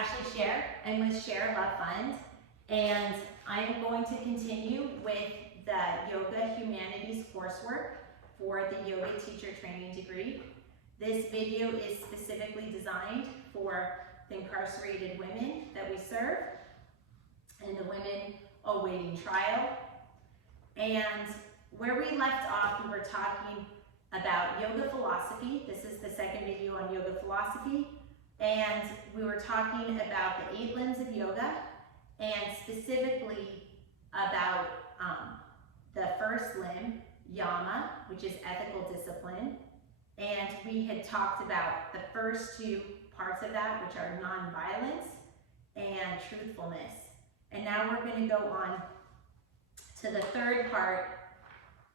actually Cher. I'm with ShareLove.Fund, and I am going to continue with the Yoga Humanities coursework for the Yoga Teacher Training degree. This video is specifically designed for the incarcerated women that we serve and the women awaiting trial. And where we left off, we were talking about yoga philosophy. This is the second video on yoga philosophy. And we were talking about the 8 limbs of yoga, and specifically about the first limb, Yama, which is ethical discipline. And we had talked about the first 2 parts of that, which are non-violence and truthfulness. And now we're going to go on to the third part,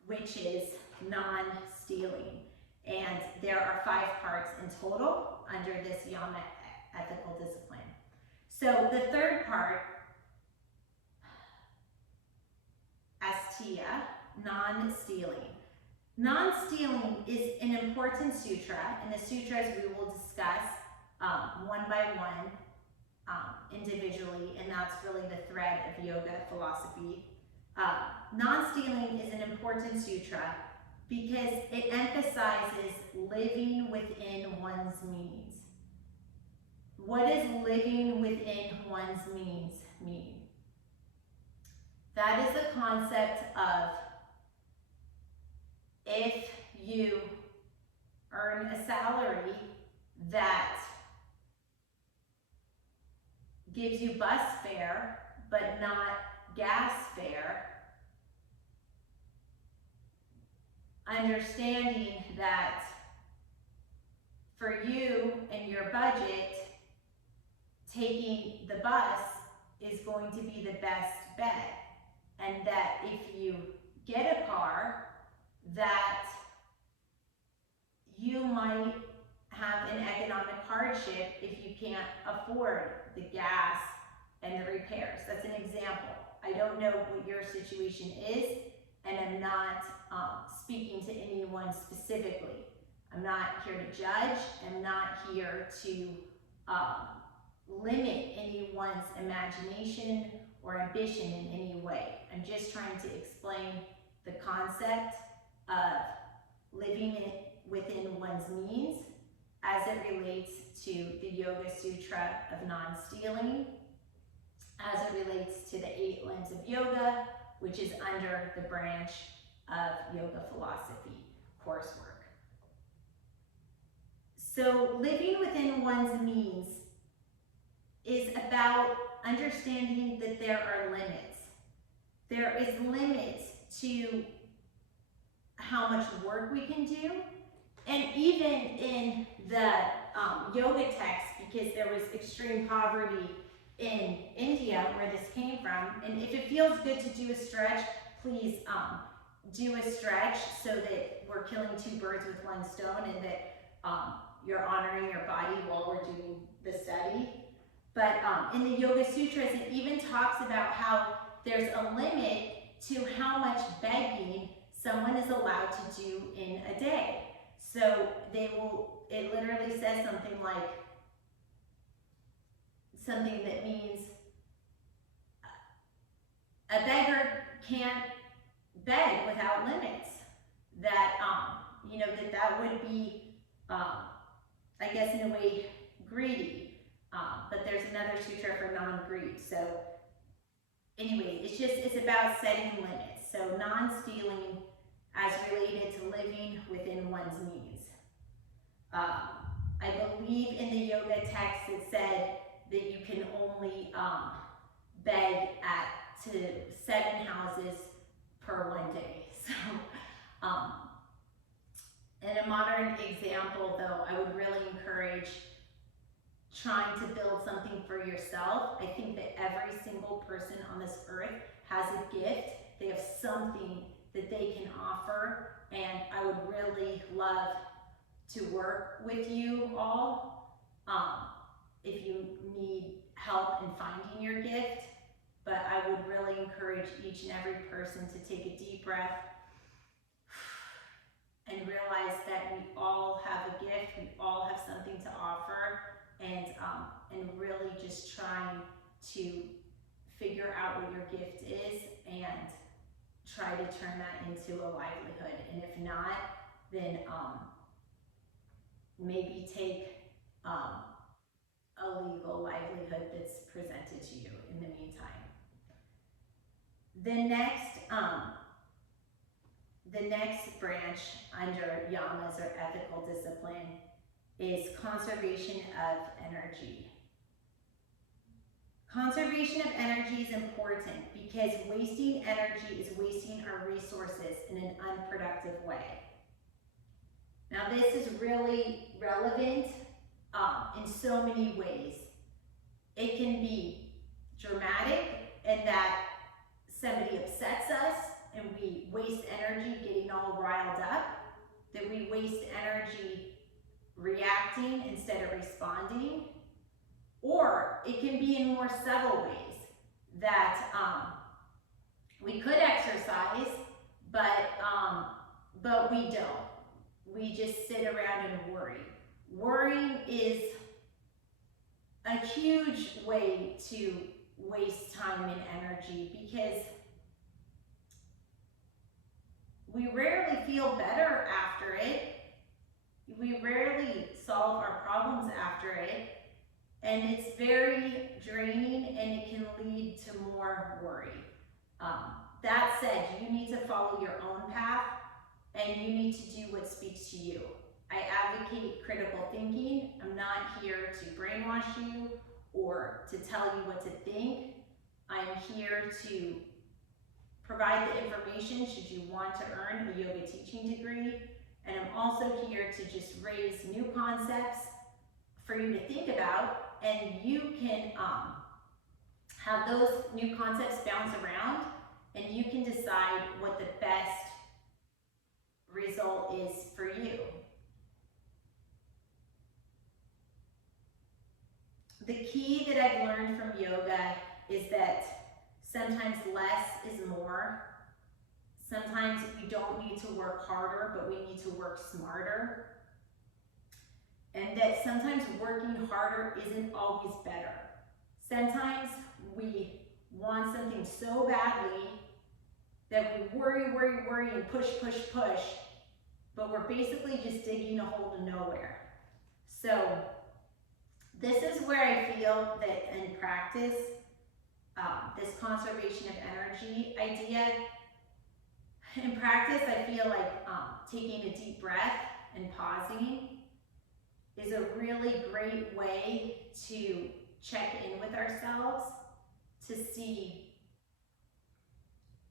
which is non-stealing. And there are 5 parts in total under this Yama ethical discipline. So the third part, Asteya Non-Stealing. Non-stealing is an important sutra, and the sutras we will discuss one by one individually, and that's really the thread of yoga philosophy. Non-stealing is an important sutra because it emphasizes living within one's means. What does living within one's means mean? That is the concept of if you earn a salary that gives you bus fare but not gas fare, understanding that for you and your budget, taking the bus is going to be the best bet, and that if you get a car, that you might have an economic hardship if you can't afford the gas and the repairs. That's an example. I don't know what your situation is, and I'm not speaking to anyone specifically. I'm not here to judge. I'm not here to limit anyone's imagination or ambition in any way. I'm just trying to explain the concept of living within one's means as it relates to the Yoga Sutra of non-stealing, as it relates to the 8 limbs of yoga, which is under the branch of yoga philosophy coursework. So living within one's means is about understanding that there are limits. There is limits to how much work we can do. And even in the yoga text, because there was extreme poverty in India where this came from, and if it feels good to do a stretch, please do a stretch so that we're killing 2 birds with 1 stone, and that you're honoring your body while we're doing the study. But in the Yoga Sutras, it even talks about how there's a limit to how much begging someone is allowed to do in a day. So it literally says something like, something that means a beggar can't beg without limits. That, that would be, I guess in a way, greedy. But there's another sutra for non-greed. So anyway, it's about setting limits. So non-stealing as related to living within one's means. I believe in the yoga text it said that you can only beg to 7 houses per 1 day. So in a modern example though, I would really encourage trying to build something for yourself. I think that every single person on this earth has a gift. They have something that they can offer, and I would really love to work with you all if you need help in finding your gift. But I would really encourage each and every person to take a deep breath and realize that we all have a gift, we all have something to offer, and and really just trying to figure out what your gift is and try to turn that into a livelihood. And if not, then maybe take a legal livelihood that's presented to you in the meantime. The next branch under Yamas or ethical discipline is conservation of energy. Conservation of energy is important because wasting energy is wasting our resources in an unproductive way. Now this is really relevant in so many ways. It can be dramatic in that somebody upsets us and we waste energy getting all riled up, that we waste energy reacting instead of responding. Or it can be in more subtle ways that we could exercise, but we don't. We just sit around and worry. Worrying is a huge way to waste time and energy because we rarely feel better after it. We rarely solve our problems after it. And it's very draining and it can lead to more worry. That said, you need to follow your own path and you need to do what speaks to you. I advocate critical thinking. I'm not here to brainwash you or to tell you what to think. I'm here to provide the information should you want to earn a yoga teaching degree. And I'm also here to just raise new concepts for you to think about, and you can have those new concepts bounce around and you can decide what the best result is for you. The key that I've learned from yoga is that sometimes less is more. Sometimes we don't need to work harder, but we need to work smarter. And that sometimes working harder isn't always better. Sometimes we want something so badly that we worry and push, but we're basically just digging a hole to nowhere. So this is where I feel that in practice, this conservation of energy idea, in practice I feel like taking a deep breath and pausing is a really great way to check in with ourselves to see,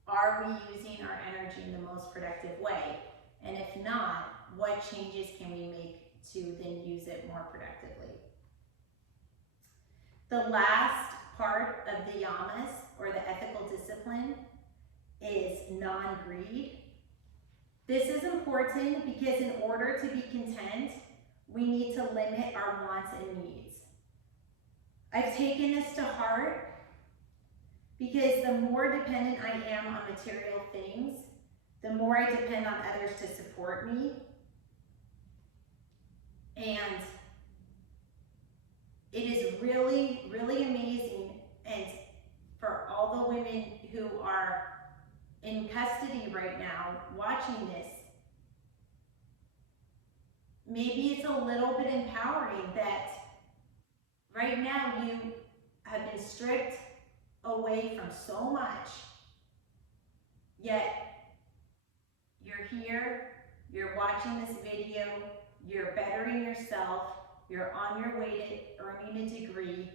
are we using our energy in the most productive way? And if not, what changes can we make to then use it more productively? The last part of the yamas, or the ethical discipline, is non-greed. This is important because in order to be content, we need to limit our wants and needs. I've taken this to heart because the more dependent I am on material things, the more I depend on others to support me. And it is really, really amazing, and for all the women who are in custody right now watching this, maybe it's a little bit empowering that right now you have been stripped away from so much, yet you're here, you're watching this video, you're bettering yourself, you're on your way to earning a degree.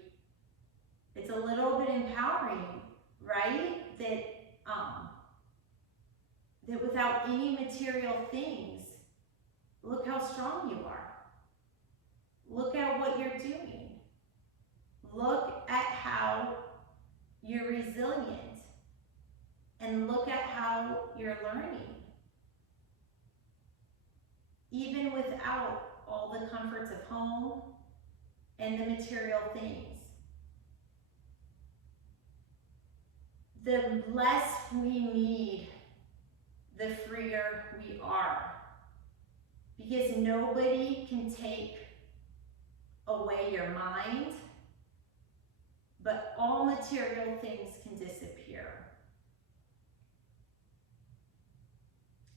It's a little bit empowering, right? That without any material things, look how strong you are. Look at what you're doing. Look at how you're resilient. And look at how you're learning. Even without all the comforts of home and the material things. The less we need, the freer we are. Because nobody can take away your mind, but all material things can disappear.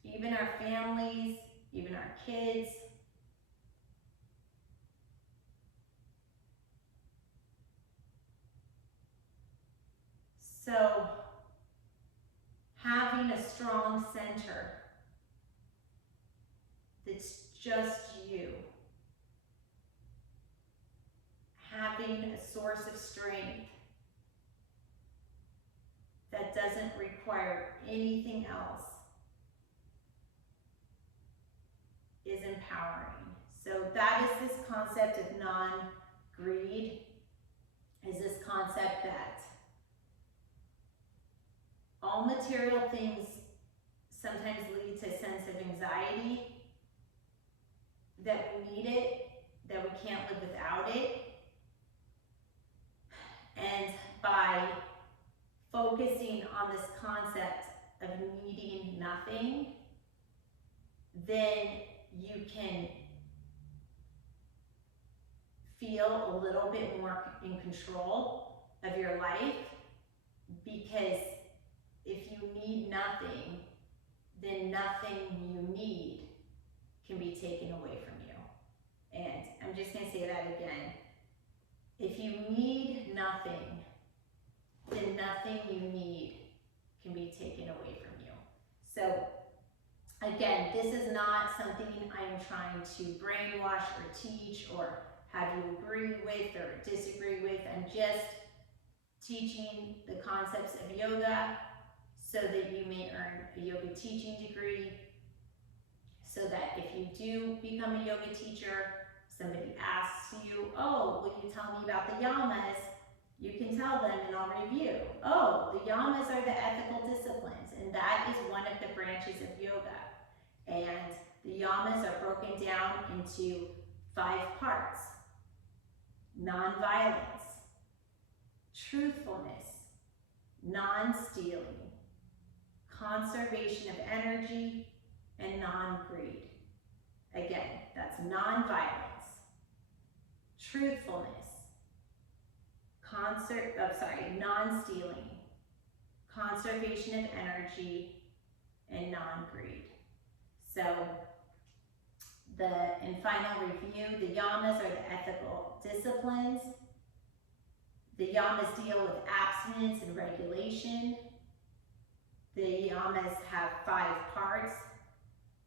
Even our families, even our kids. So, having a strong center that's just you, having a source of strength that doesn't require anything else is empowering. So that is this concept of non-greed, is this concept that all material things sometimes lead to a sense of anxiety, that we need it, that we can't live without it. And by focusing on this concept of needing nothing, then you can feel a little bit more in control of your life, because if you need nothing, then nothing you need can be taken away from you. And I'm just going to say that again. If you need nothing, then nothing you need can be taken away from you. So again, this is not something I'm trying to brainwash or teach or have you agree with or disagree with. I'm just teaching the concepts of yoga so that you may earn a yoga teaching degree, so that if you do become a yoga teacher, somebody asks you, oh, will you tell me about the yamas? You can tell them and I'll review. Oh, the yamas are the ethical disciplines, and that is one of the branches of yoga. And the yamas are broken down into 5 parts: non-violence, truthfulness, non-stealing, conservation of energy, and non-greed. Again, that's non-violence, truthfulness, non-stealing, conservation of energy, and non-greed. So, in final review, the yamas are the ethical disciplines. The yamas deal with abstinence and regulation. The yamas have 5 parts.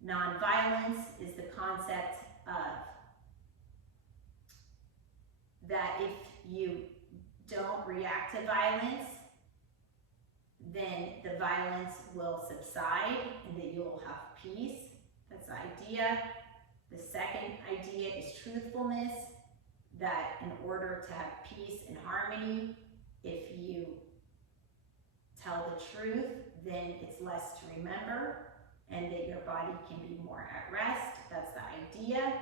Non-violence is the concept of that if you don't react to violence, then the violence will subside and that you will have peace. That's the idea. The second idea is truthfulness, that in order to have peace and harmony, if you tell the truth, then it's less to remember and that your body can be more at rest. That's the idea.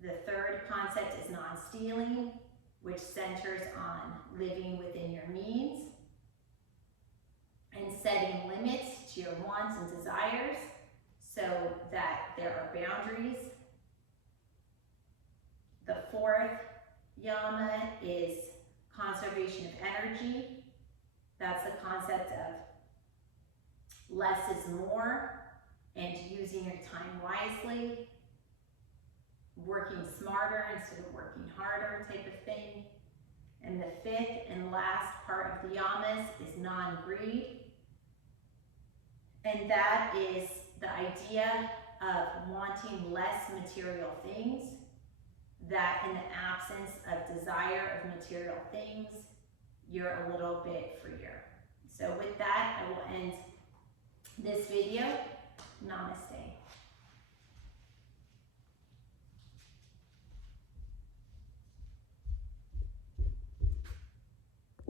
The third concept is non-stealing, which centers on living within your means and setting limits to your wants and desires so that there are boundaries. The fourth yama is conservation of energy. That's the concept of less is more and using your time wisely, working smarter instead of working harder type of thing. And the fifth and last part of the yamas is non-greed. And that is the idea of wanting less material things, that in the absence of desire of material things, you're a little bit freer. So with that, I will end this video. Namaste.